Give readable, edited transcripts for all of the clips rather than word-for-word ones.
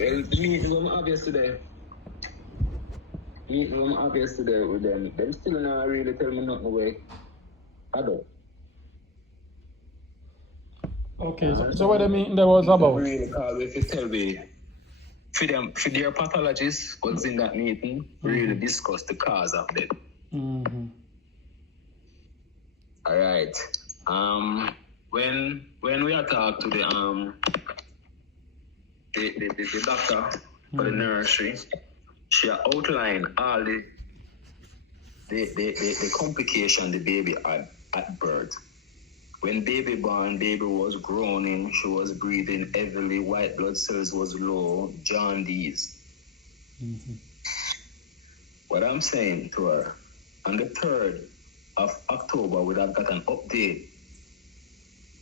Well, the meeting was obvious today. Meeting was obvious today with them. Them still not really tell me nothing away. I don't. Okay, so what the meeting that was about? Really call if you tell me. For their pathologists was in that meeting, really discuss the cause of death. All right. When we are talk to the doctor for the nursery, she outlined all the complication the baby had at birth. When baby born, baby was groaning, she was breathing heavily, white blood cells was low, jaundice. What I'm saying to her, on the 3rd of October, would have got an update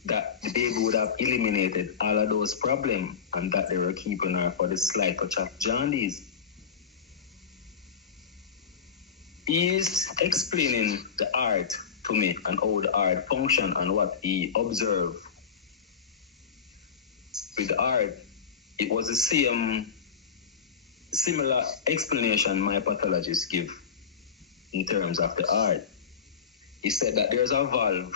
that the baby would have eliminated all of those problems and that they were keeping her for the slight touch of jaundice. He's explaining the art to me and how the art function and what he observed. With the art, it was the similar explanation my pathologist give in terms of the art. He said that there's a valve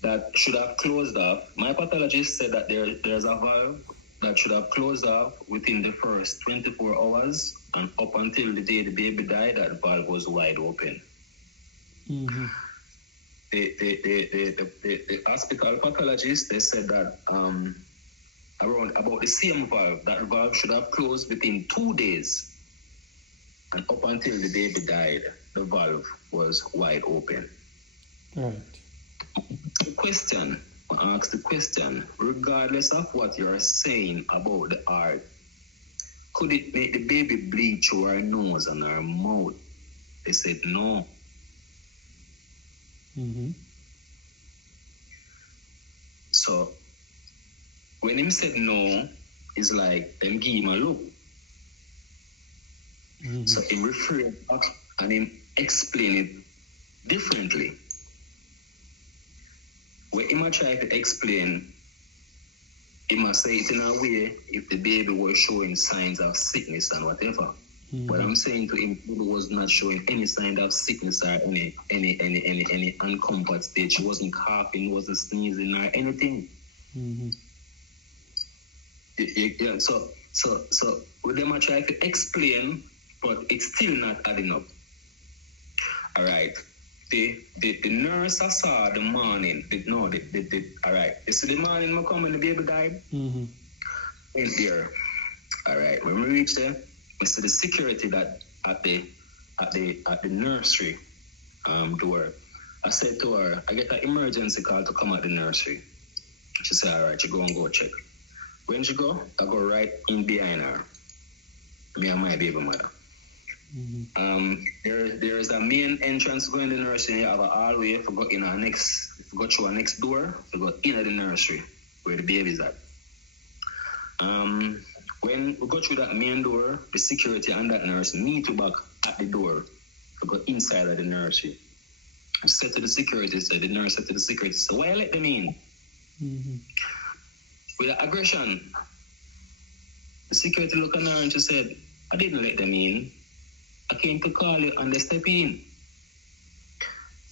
that should have closed off. My pathologist said that there's a valve that should have closed off within the first 24 hours, and up until the day the baby died, that valve was wide open. The hospital pathologist, they said that about the same valve, that valve should have closed within 2 days, and up until the baby died, the valve was wide open. Right. The question, I ask the question, regardless of what you're saying about the art, could it make the baby bleed through her nose and her mouth? They said no. So when him said no, it's like them give him a look. So him refer back and him explain it differently. When him try to explain, he must say it in a way if the baby was showing signs of sickness and whatever. But I'm saying to him, he was not showing any sign of sickness or any uncomfort state. She wasn't coughing, wasn't sneezing or anything. Yeah, so with them I try to explain, but it's still not adding up. All right. The nurse I saw the morning, all right. You see the morning I come when the baby died? In there. All right. When we reached there, we see the security that at the nursery door. I said to her, I get an emergency call to come at the nursery. She said, all right, you go and go check. When she go, I go right in behind her. Me and my baby mother. There is a main entrance going to the nursery. You have a hallway to go in go through our next door to go into the nursery where the baby's at. When we go through that main door, the security and that nurse meet you back at the door to go inside of the nursery. I said to the security, the nurse said to the security, so why let them in? With aggression. The security looked at her and she said, I didn't let them in. I came to call you and they step in.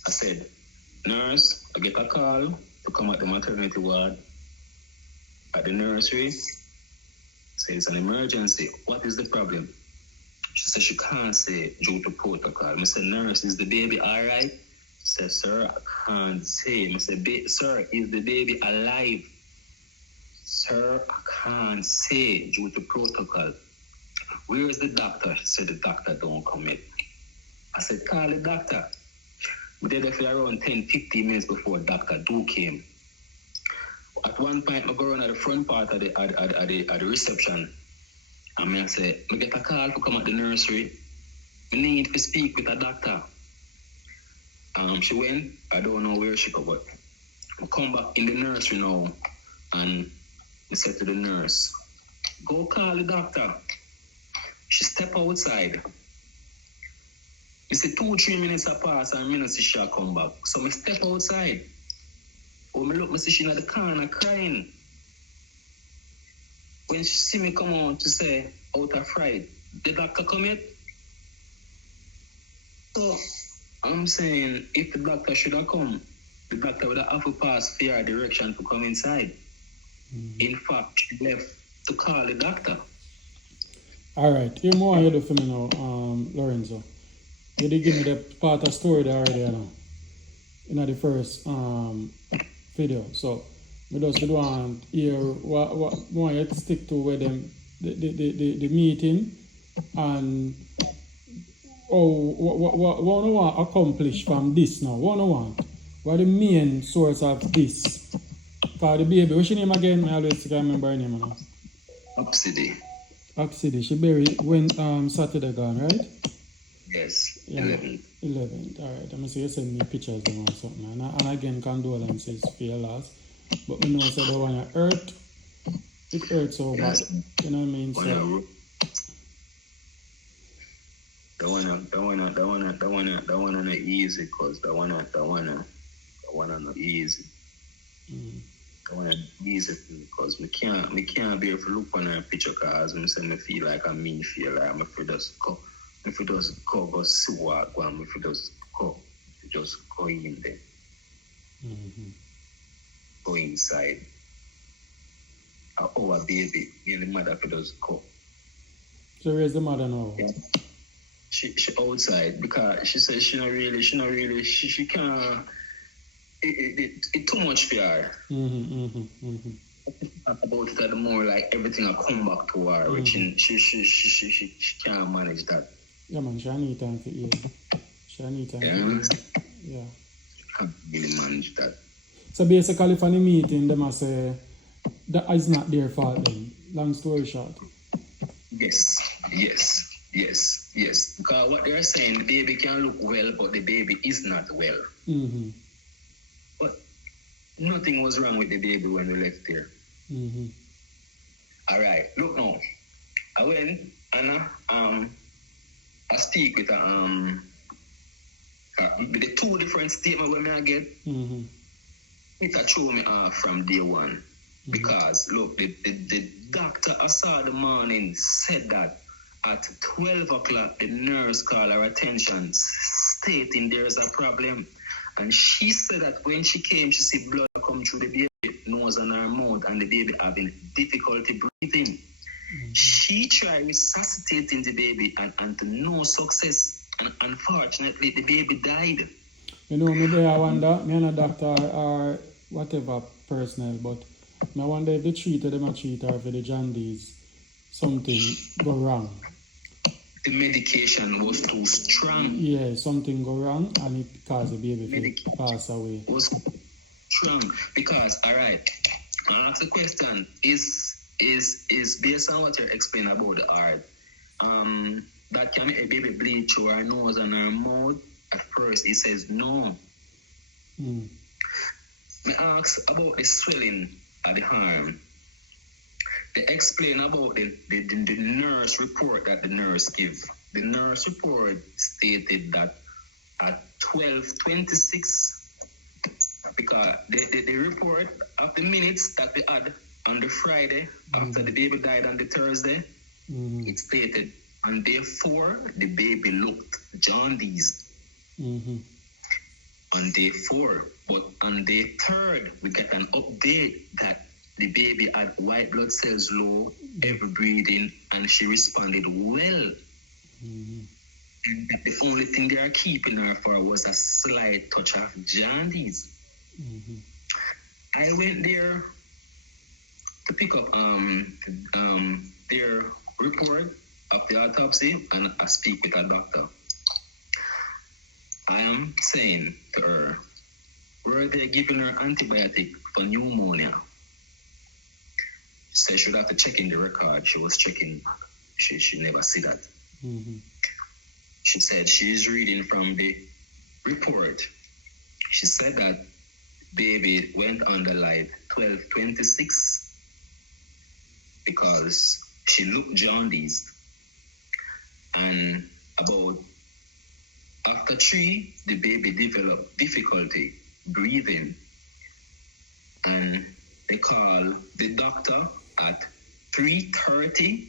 I said, nurse, I get a call to come at the maternity ward at the nursery. Say it's an emergency. What is the problem? She said she can't say due to protocol. I said, nurse, is the baby all right? She said, sir, I can't say. I said, sir, is the baby alive? Sir, I can't say due to protocol. Where is the doctor? She said, the doctor don't come in. I said, call the doctor. We did it for around 10-15 minutes before Dr. Do came. At one point, I go around at the front part of the reception. And I say, I get a call to come at the nursery. We need to speak with a doctor. She went. I don't know where she go, but I come back in the nursery now. And I said to the nurse, go call the doctor. She step outside. You see 2-3 minutes have passed and I don't see she come back. So I step outside. When I look, I see she in the corner crying. when she see me come out to say out of fright, the doctor come yet? So I'm saying if the doctor should have come, the doctor would have to pass for her direction to come inside. In fact, she left to call the doctor. All right. Here more you do for me now, Lorenzo. You did give me the part of story there already, you know, in the first video. So we just want here what more you stick to with them the meeting and what you want to accomplish from this now. What you want? What the main source of this? For the baby, what's your name again? I always can't remember her name now. Oxide. She buried when Saturday gone, right? Yes, Yeah. 11th. All right. I'm see you send me pictures or something. And again, condolences for your loss. But we know so the one you hurt, it hurts so bad. You know what I mean? So the one not easy, cause the one not easy. The one easy because me can't be able to look on her picture cause me say me feel like I mean feel like I'm afraid just go. If it does go see what one, if it does go, just go in there. Go inside. Our baby, and the mother if it does go. So where's the mother now? Yeah. She outside because she says she can't. It too much for her. About it at the more like everything will come back to her, which she can't manage that. Yeah, man, she need time for you. She need time for you. Yeah. She can't really manage that. So basically, for the meeting, they must say that is not their fault then. Long story short. Yes. Because what they're saying, the baby can look well, but the baby is not well. But nothing was wrong with the baby when we left there. All right, look now. I went and I speak with the two different statements when I get. It threw me off from day one. Because look, the doctor I saw the morning said that at 12 o'clock the nurse called her attention stating there's a problem. And she said that when she came, she see blood come through the baby nose and her mouth and the baby having difficulty breathing. She tried resuscitating the baby and to no success. And unfortunately, the baby died. You know, maybe I wonder, me and a doctor or whatever personnel, but I wonder if they treated them or treat her for the jaundice, something go wrong. The medication was too strong. Yeah, something go wrong and it caused the baby to pass away. Was strong because, all right, I ask the question, is based on what you explain about the heart, that can make a baby bleed through her nose and her mouth? At first, he says no. I ask about the swelling at the arm. They explain about the nurse report that the nurse gave. The nurse report stated that at 12:26, because the report of the minutes that they had on the Friday after the baby died on the Thursday, it stated on day 4 the baby looked jaundiced. On day 4, but on day 3rd we get an update that the baby had white blood cells low, heavy breathing, and she responded well. And that the only thing they are keeping her for was a slight touch of jaundice. I went there to pick up their report of the autopsy, and I speak with a doctor. I am saying to her, were they giving her antibiotic for pneumonia? She said she would have to check in the record. She was checking. She never see that. She said she is reading from the report. She said that baby went under light 12:26 because she looked jaundiced. And about after 3, the baby developed difficulty breathing. And they call the doctor at 3:30,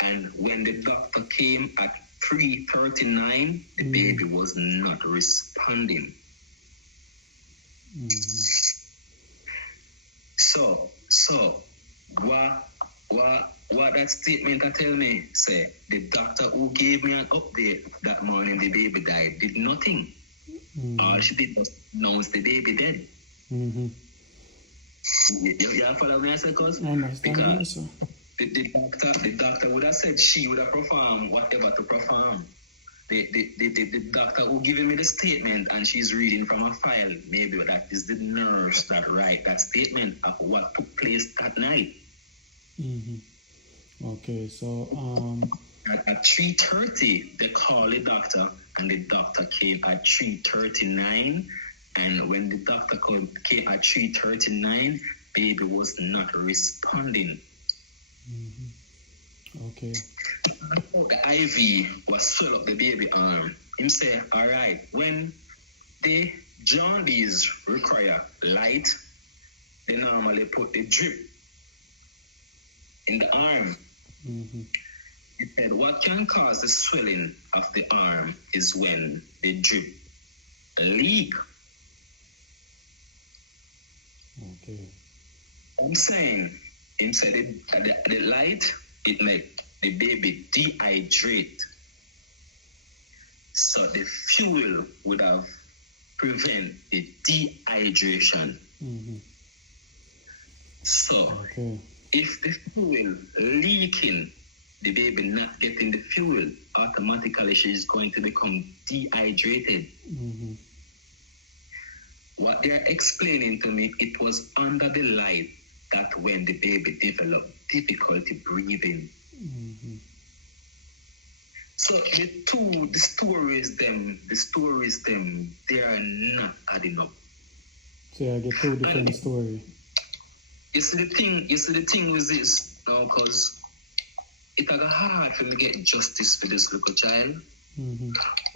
and when the doctor came at 3:39, the baby was not responding. So what that statement I tell me, say the doctor who gave me an update that morning the baby died did nothing. All she did was announce the baby dead. You follow me, I say, cuz? Because the doctor would have said she would have performed whatever to perform. The doctor who giving me the statement and she's reading from a file, maybe that is the nurse that write that statement of what took place that night. Okay, so at 3:30 they called the doctor and the doctor came at 3:39, and when the doctor came at 3:39, baby was not responding. Okay. The IV was swell up the baby arm. Him say, all right, when the jaundice require light, they normally put the drip in the arm. He said, what can cause the swelling of the arm is when the drip leak. Okay. I'm saying, him said the light, it make the baby dehydrate. So the fuel would have prevent the dehydration. So if the fuel leaking, the baby not getting the fuel, automatically she's going to become dehydrated. What they're explaining to me, it was under the light that when the baby developed difficulty breathing. So the stories them, they are not adding up. So I get two different stories. You see the thing with this now, because it got hard for me to get justice for this little child.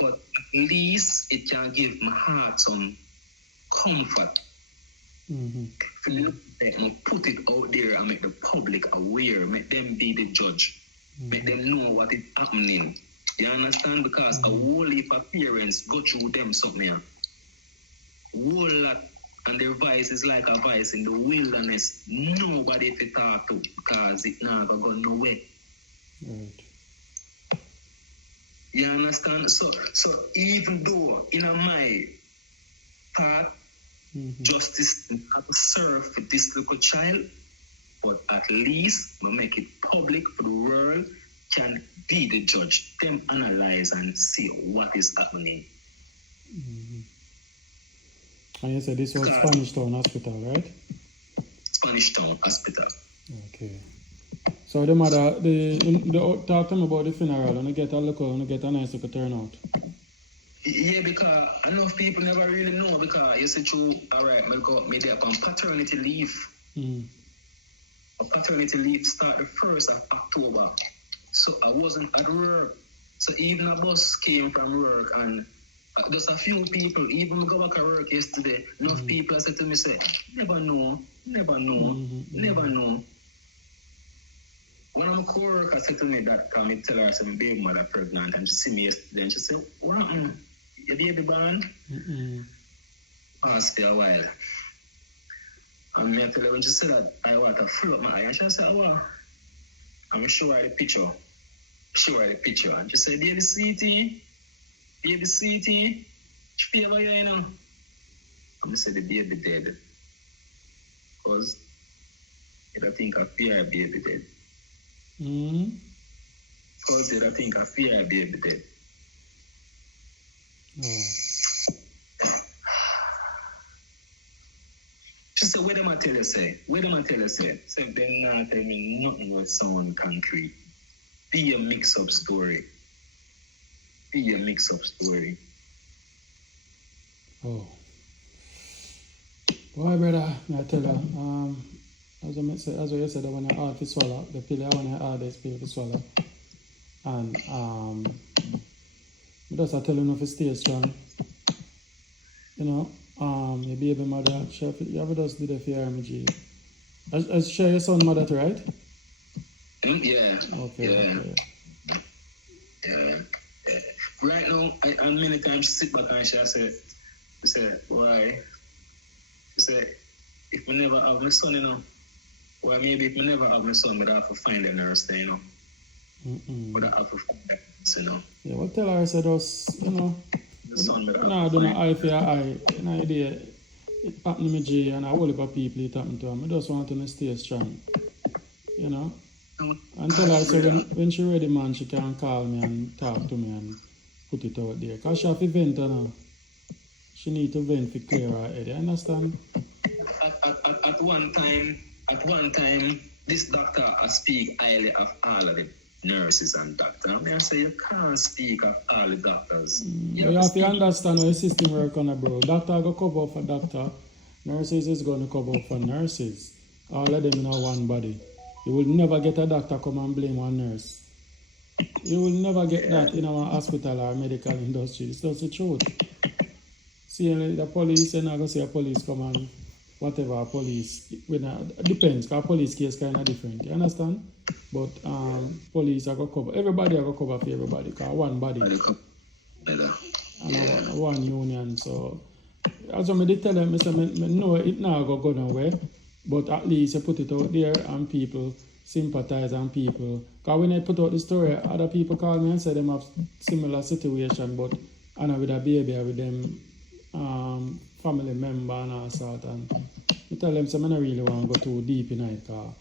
But at least it can give my heart some comfort. For me to put it out there and make the public aware, make them be the judge, make them know what is happening. You understand? Because a whole heap of parents go through them something here. Whole lot, and their voice is like a voice in the wilderness. Nobody to talk to because it never go nowhere. Right. You understand? So even though in my thought, justice not serve for this little child, but at least we make it public for the world can be the judge, them analyze and see what is happening. And you said this was Spanishtown Hospital, right? Spanishtown Hospital. Okay. So the mother, the talk to me about the funeral, and get a nice little turnout. Yeah, because enough people never really know, because you see true, all right, me there on paternity leave. Paternity leave start the 1st of October. So I wasn't at work. So even a bus came from work, and just a few people, even go back to work yesterday, enough people said to me, say, never know. One of my co-workers said to me that, come and tell her some baby mother pregnant, and she see me yesterday, and she said, what happened? Your baby born? Asked for a while. And me tell her when she said that, I want to fill up my eye, and she said, well, I'm show her the picture. And she said, baby sweetie, she favor you, you know. And I said, the baby dead. Because you don't think I fear a baby dead. Because you don't think I fear a baby dead. She said, where them I tell you say? Say, they're not telling me nothing will sound concrete. Be a mix-up story. Oh. Boy, brother, I tell you, as you said, I want to hard to swallow. The pill I want to hard is pill to swallow. And just I tell you if you stay strong. You know, your baby mother, you ever just do the for RMG. I share your son mother, right? Yeah. Okay. Yeah. Right now, and many times she sit back and she say, why? She say, if we never have my son, you know, well, maybe if we never have my son, but I have to find a nurse there, you know. But I have to find a nurse, you know. Yeah, what tell her, I said, us, you know, The son, but no, do not eye for your eye. An idea, it happened to me, G, and a whole heap of people it happened to them. I just want to stay strong, you know. And tell her, so when she ready, man, she can call me and talk to me and put it out there. Because she have to vent, you know. She need to vent to clear her head, you understand? At one time, this doctor speak highly of all of the nurses and doctors. I mean, I say you can't speak of all the doctors. You have to understand how the system works on a bro. Doctor go cover up for doctor. Nurses is going to cover up for nurses. All of them in one body. You will never get a doctor come and blame one nurse. You will never get that in our hospital or medical industry. It's just the truth. See, the police, you're not going to see a police come and whatever police, it depends, because police case kind of different, you understand? But police are going to cover, everybody are going to cover for everybody, because one body and one union. So, as I tell them, I say, no, it not going to go nowhere, but at least you put it out there and people sympathize and people, because when I put out the story, other people call me and say them have similar situation, but and with a baby with them family member and all sort, and I tell them so I don't really want to go too deep in it, because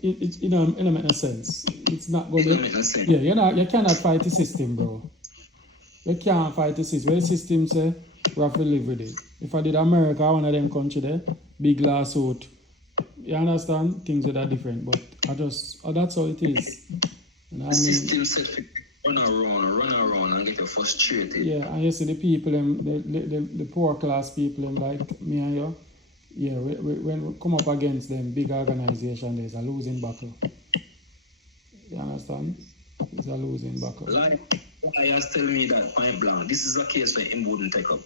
it don't make no sense. It's not going to. Yeah, you cannot fight the system, bro. You can't fight the system. When the system say, we have to live with it. If I did America, one of them country there, big lawsuit, you understand? Things are different, but that's how it is. You know what I mean? System set run around and get you frustrated. Yeah, and you see the people, the poor class people, like me and you, yeah, when we come up against them big organization, there's a losing battle. You understand? It's a losing battle. Lawyers tell me that point blank, this is a case where him wouldn't take up.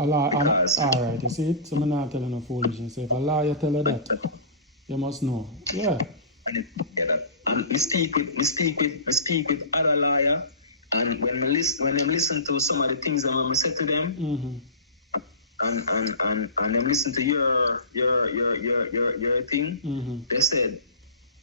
Alright, you see it? So I'm not telling no foolishness. If a lawyer tell you that, you must know. Yeah. And I speak with other lawyer, and when them listen to some of the things that I said to them, and them listen to your thing, they said,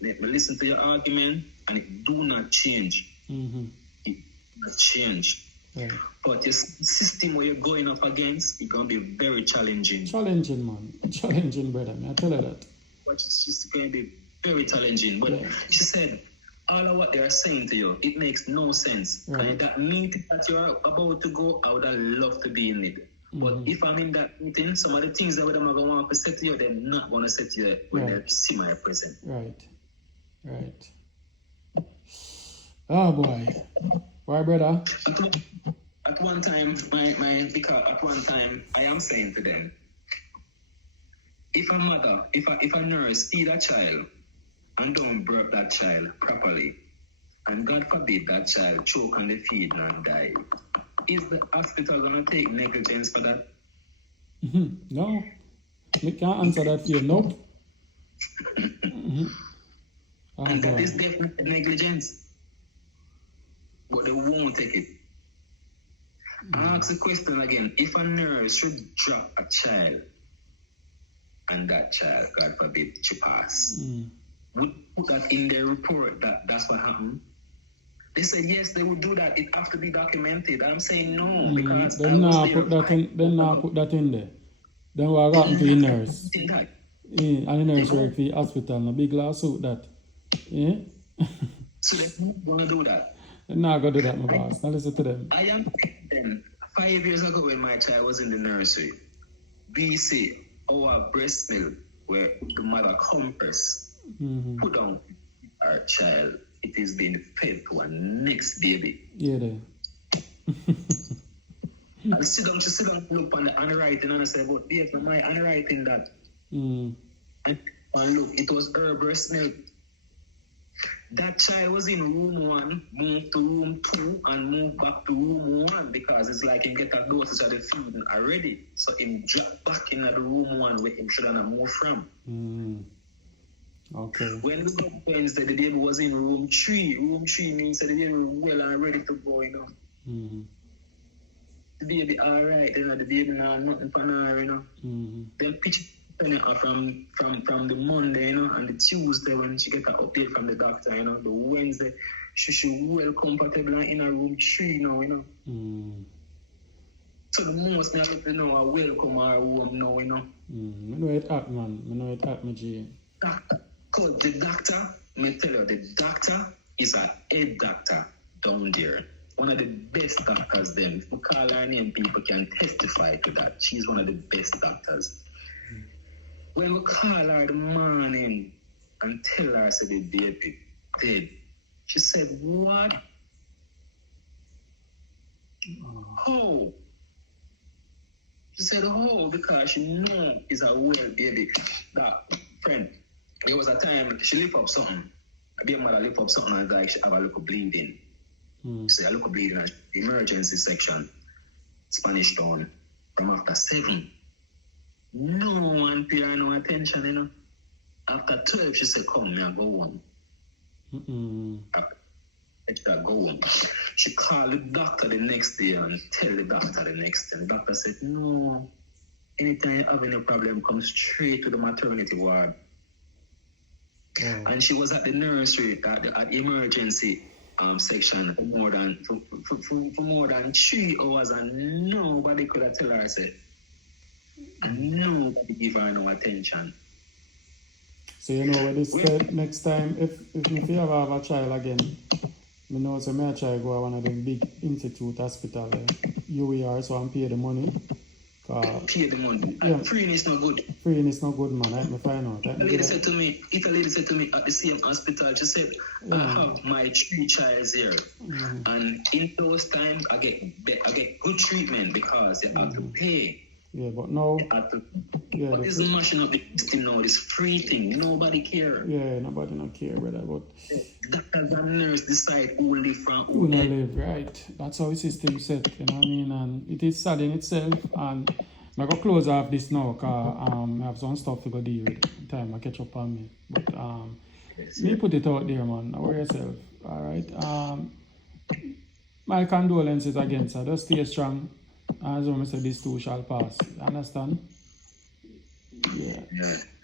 let me listen to your argument, and it do not change. It do not change. Yeah. But your system where you're going up against, it's gonna be very challenging. Challenging, man. Challenging, brother. I tell you that. But it's just going to be very challenging. But she said, all of what they are saying to you, it makes no sense. Right. And that meeting that you're about to go, I would have loved to be in it. But if I'm in that meeting, some of the things that I'm going to want to say to you, they're not going to say to you when they see my present. Right. Oh, boy. Why, brother? At one time, I am saying to them, if a mother, if a nurse feed a child and don't birth that child properly, and God forbid that child choke on the feed and die, is the hospital going to take negligence for that? No. We can't answer that for you. Nope. And that is definitely negligence. But they won't take it. I ask the question again. If a nurse should drop a child, and that child, God forbid, she pass, would put that in their report that that's what happened? They said yes, they would do that. It have to be documented. I'm saying no, because then now put that in there. Then what happened to the nurse? And the nurse work for the hospital. No big lawsuit that. Yeah. So they're not gonna do that. They're not gonna do that, my boss. Now listen to them. I am them 5 years ago when my child was in the nursery. BC, our breast milk, where the mother compress, put on our child, it is being fed to our next baby. Yeah, there. I sit down, look on the handwriting, and I say, but dear, my handwriting that. And look, it was her breast milk. That child was in room 1, moved to room 2, and moved back to room 1 because it's like he get a dosage of the feeding already. So he dropped back in the room 1 where he should have moved from. Okay. When we got Wednesday, the baby was in room 3. Room 3 means that the baby was well and ready to go, you know. Mm-hmm. The baby alright, you know, the baby now nothing for her, you know. Mm-hmm. Then pitch from the Monday, you know, and the Tuesday when she get an update from the doctor, you know, the Wednesday, she well comfortable and in a room 3 now, you know. Mm-hmm. So the most I let you know I welcome her home now, you know. Mm-hmm. I know it at, man. I know it at me, G. Doctor, cause the doctor, me tell you, the doctor is a head doctor down there. One of the best doctors then. If we call her name, people can testify to that. She's one of the best doctors. When we call her the morning and tell her say the baby dead, she said, what? How? She said, oh, because she know it's a well baby. That friend, there was a time she lift up something. I be a mother lift up something and like she have a little bleeding. She said, a little bleeding at the emergency section, Spanishtown, from after 7. No one pay her no attention, you know. After 12, she said, come, me, I go home. After I go home. She called the doctor the next day and tell the doctor the next day. The doctor said, no, anytime you have any problem, come straight to the maternity ward. And she was at the nursery, at the emergency section for more than 3 hours, and nobody could have tell her, said, and nobody give her no attention. So you know what this said, next time, if you ever have a child again, I know so may I try go to one of them big institute hospital, UER, so I'm pay the money. Pay the money. Yeah. Free is not good. Free is not good, man. Let me find out. If a lady said to me at the same hospital, she said, I have my 3 childs here. And in those times, I get good treatment because you have to pay. Yeah, but now... But this is mashing up the system now, this free thing. Nobody care. Yeah, nobody not care, brother. But doctors and nurses decide who live from who not live, right. That's how the system set, you know what I mean? And it is sad in itself. And I'm going to close off this now because I have some stuff to go deal with. Time I catch up on me. But me put it out there, man. Worry yourself. Alright. My condolences again, sir. Just stay strong. As I said, this too shall pass. You understand? Yeah.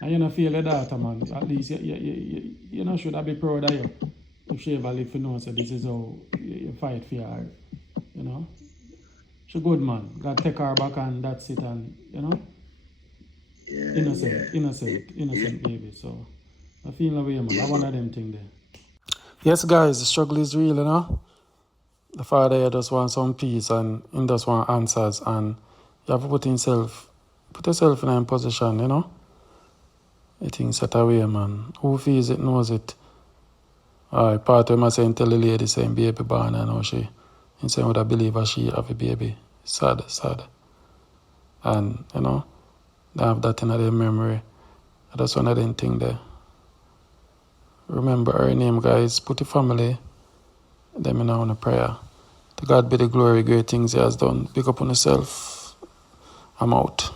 And you don't feel the daughter, man. At least you know, should I be proud of you. If she ever live to know, so this is how you fight for her. You know? She good, man. God take her back and that's it, and you know? Innocent baby. So I feel the way, man. I one of them things there. Yes, guys, the struggle is real, you know? The father here just wants some peace and he just want answers, and you have to put yourself in a position, you know? I think set away, man. Who feels it knows it. Part of him saying tell the lady saying baby born, and how she saying would I believe her she have a baby. Sad. And you know, they have that in their memory. That's one of them things there. Remember her name, guys. Put the family them in on a prayer. To God be the glory, great things he has done. Pick up on yourself. I'm out.